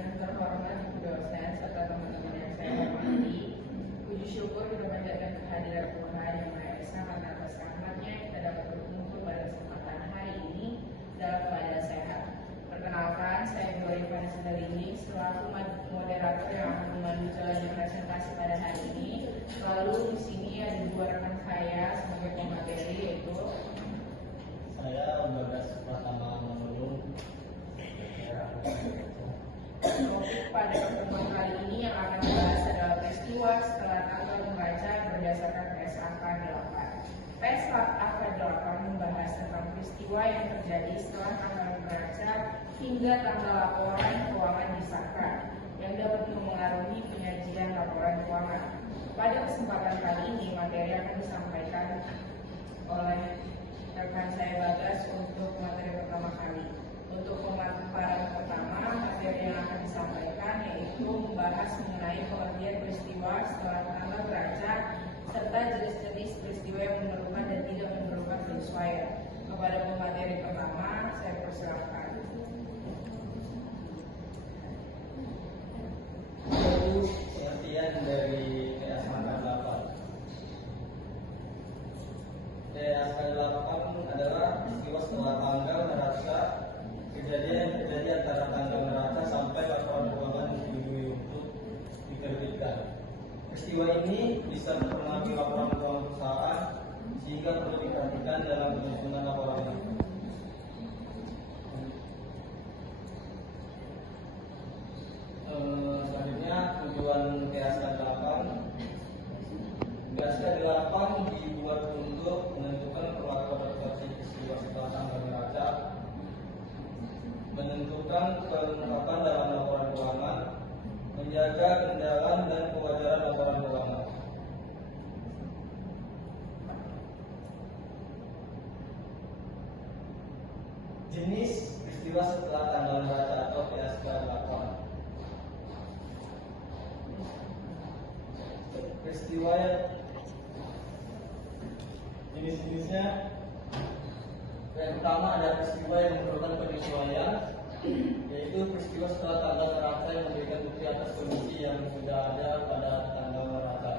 Yang terhormat Ibu dosen serta teman-teman yang saya hormati, puji syukur kita panjatkan kehadiran Tuhan Yang Maha Esa karena atas rahmat-Nya kita dapat berkumpul pada kesempatan hari ini dalam keadaan sehat. Perkenalkan, saya Bu Rifana Sindarini selaku moderator yang akan memandu jalannya presentasi pada hari ini. Lalu di sini ada dua rekan saya sebagai pemateri, yaitu saya Bagas Pratama Manulung. Topik pada pertemuan kali ini yang akan dibahas adalah peristiwa setelah tanggal neraca berdasarkan PSAK 8. PSAK 8 membahas tentang peristiwa yang terjadi setelah tanggal neraca hingga tanggal laporan keuangan disahkan yang dapat mempengaruhi penyajian laporan keuangan. Pada kesempatan kali ini materi akan disampaikan oleh rekan saya Bagas untuk materi pertama kali. Untuk pemaparan pertama, materi yang akan disampaikan yaitu membahas mengenai pengertian peristiwa setelah tanggal neraca serta jenis-jenis peristiwa yang memerlukan dan tidak memerlukan penyesuaian. Kepada pemateri pertama, saya persilakan. Itu pengertian dari PSAK 8. PSAK 8 adalah peristiwa setelah tanggal neraca kejadian antara tanggal neraca sampai laporan keuangan disetujui untuk diterbitkan. Peristiwa ini bisa mempengaruhi laporan keuangan perusahaan sehingga perlu diperhatikan dalam penyusunan laporan itu. Selanjutnya tujuan PSAK 8. PSAK 8 dibuat untuk menentukan perlakuan adaptasi peristiwa setelah tanggal neraca, menentukan kelengkapan dalam laporan keuangan, menjaga kendalaan dan kewajaran laporan keuangan. Jenis peristiwa setelah tanggal neraca atau PSAK 8. Peristiwa jenis-jenisnya, yang pertama ada peristiwa yang memerlukan penyesuaian, yaitu peristiwa setelah tanggal neraca yang memberikan bukti atas kondisi yang sudah ada pada tanggal neraca.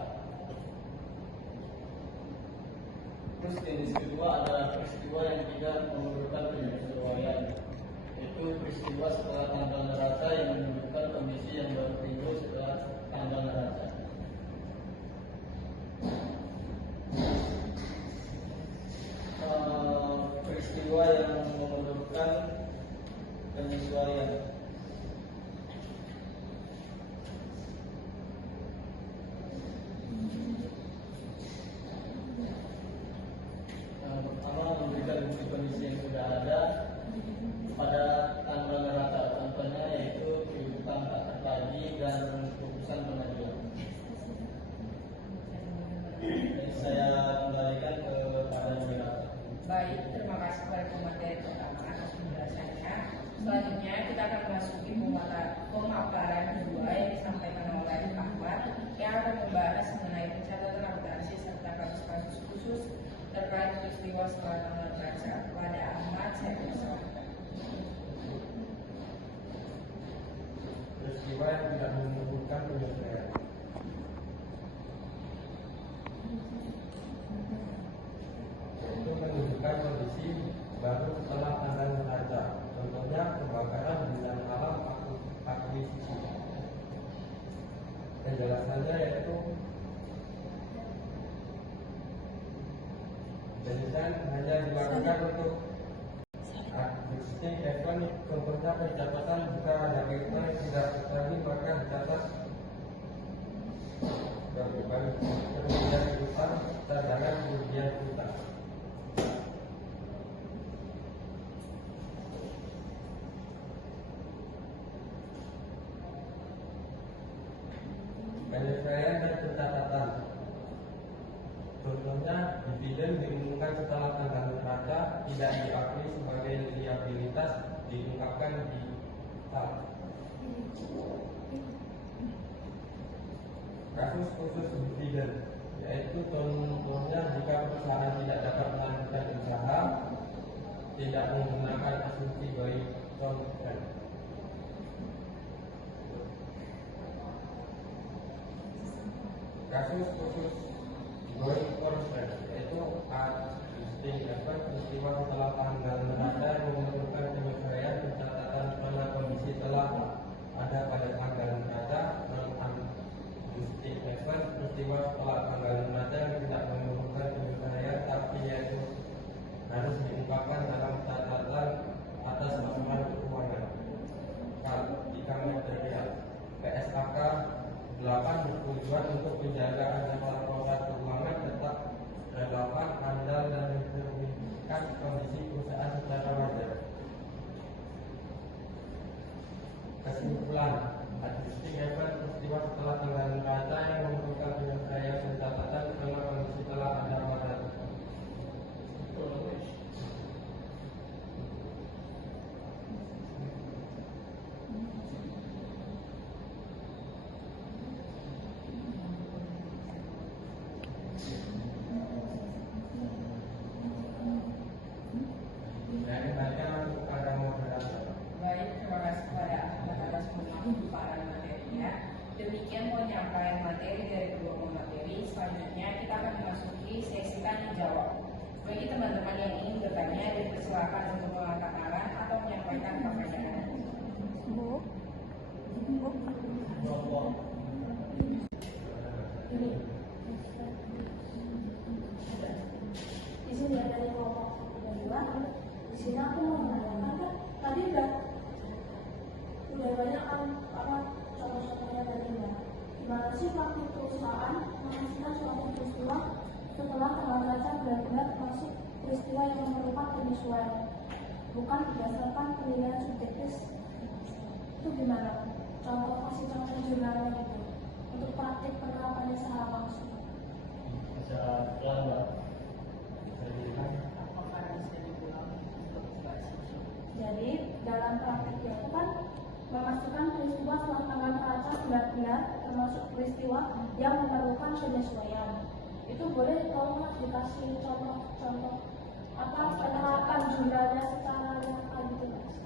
Terus jenis kedua adalah peristiwa yang tidak memerlukan penyesuaian, yaitu peristiwa setelah tanggal neraca yang menunjukkan kondisi yang baru timbul setelah tanggal neraca. Peristiwa yang memerlukan penyesuaian. Pertama, memberikan bukti kondisi yang sudah ada pada tanggal neraca. Contohnya yaitu kehidupan tak terlagi dan keputusan pengadilan. Jadi saya kembalikan kepada moderator. Baik, terima kasih kepada pemateri pertama atas penjelasannya. Selanjutnya kita akan memasuki pemaparan kedua yang disampaikan oleh Ahmad yang akan membahas mengenai pencatatan akuntansi serta kasus-kasus khusus terkait peristiwa setelah tanggal neraca. Kepada Ahmad, saya persilakan. Peristiwa yang tidak membutuhkan penyesuaian. Itu menunjukkan kondisi baru setelah tanggal neraca. Contohnya kebakaran bidang alam akuisisi. Penjelasannya yaitu penjelasan hanya dilakukan untuk akuisisi elektronik. Contohnya pencatatan jika ada elektronik tidak terjadi maka dicatat kerugian utang cadangan kerugian utang. Penyesuaian dan pencatatan. Contohnya dividen diumumkan setelah tanggal neraca tidak diakui sebagai liabilitas diungkapkan di TAP. Kasus khusus dividen, yaitu contohnya jika perusahaan tidak dapat melanjutkan usaha, tidak menggunakan asumsi by contract. kasus khusus going forward, yaitu listing efek peristiwa setelah tanggal neraca yang memerlukan penyesuaian pencatatan mana kondisi telah ada pada tanggal neraca, non listing efek peristiwa setelah tanggal neraca yang tidak memerlukan penyesuaian tapi yaitu harus diungkapkan dalam catatan atas laporan keuangan. Jika material PSAK 8 bertujuan untuk penjagaan jasa proses keuangan tetap relevan, andal dan mencerminkan kondisi perusahaan secara wajar. Kesimpulan, listing efek peristiwa setelah tanggal neraca yang memerlukan penyesuaian pencatatan karena kondisi telah ada pada Baik, terima kasih kepada atas pemaparan materinya. Demikian penyampaian materi dari kedua pemateri. Selanjutnya kita akan memasuki sesi tanya jawab. Bagi teman-teman yang ingin bertanya, dipersilakan untuk mengangkat tangan atau menyampaikan pertanyaan. Di sini ada dari kelompok 2. Di sini aku mau menanyakan kan tadi udah banyak kan contoh-contohnya dari Mbak. Gimana sih waktu perusahaan menghasilkan suatu peristiwa setelah tanggal neraca benar-benar masuk peristiwa yang memerlukan penyesuaian, bukan berdasarkan penilaian subjektif? Itu gimana? Kasih contoh jurnalnya gitu untuk praktik penerapannya secara langsung. Apakah bisa diulang untuk Mbak Sisi? Jadi dalam praktiknya itu kan memastikan peristiwa setelah tanggal neraca benar-benar termasuk peristiwa yang memerlukan penyesuaian. Itu boleh tolong dikasih contoh-contoh apa penerapan jurnalnya secara nyata gitu Mas?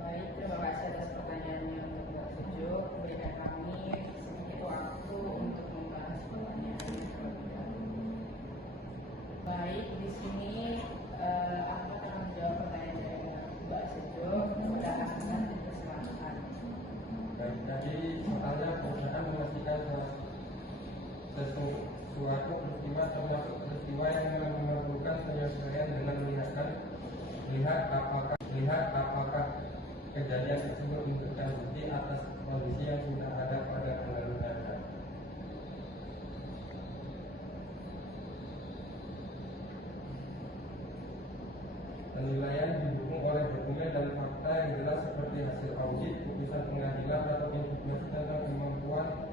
Baik, terima kasih atas pertanyaan yang Mbak Sujo. Berikan kami sedikit waktu untuk membahas pertanyaan ini terlebih dahulu. Baik, di sini aku akan menjawab pertanyaan dari Mbak Sujo. Sudah akan dipersilakan. Baik, jadi soalnya perusahaan memastikan sesuatu peristiwa termasuk peristiwa yang memerlukan penyesuaian dengan melihat apakah kejadian tersebut menunjukkan bukti atas kondisi yang sudah ada pada tanggal neraca. Penilaian didukung oleh dokumen dan fakta yang jelas seperti hasil audit, putusan pengadilan atau informasi tentang kemampuan